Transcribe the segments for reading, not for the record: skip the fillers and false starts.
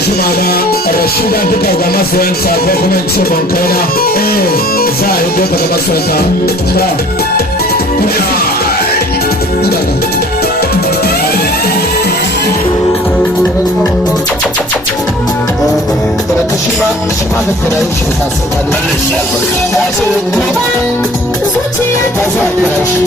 shi ma ba Rashida duka ga masoyanta ko kuma ce bankaina za a yi doka ga masoyanta da shi ma da kira shi ta saka da shi ta ce ta zo a kira shi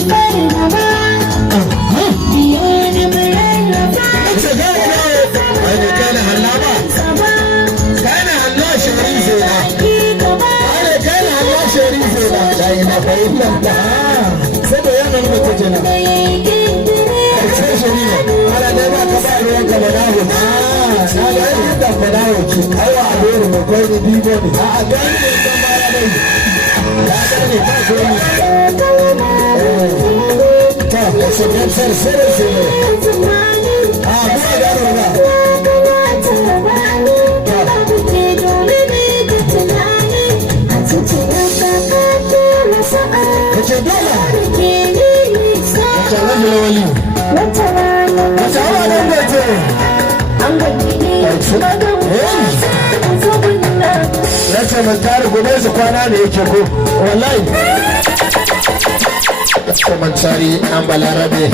ce mai tare gobe su kwana ne yake ko wallahi man tsari an balarabe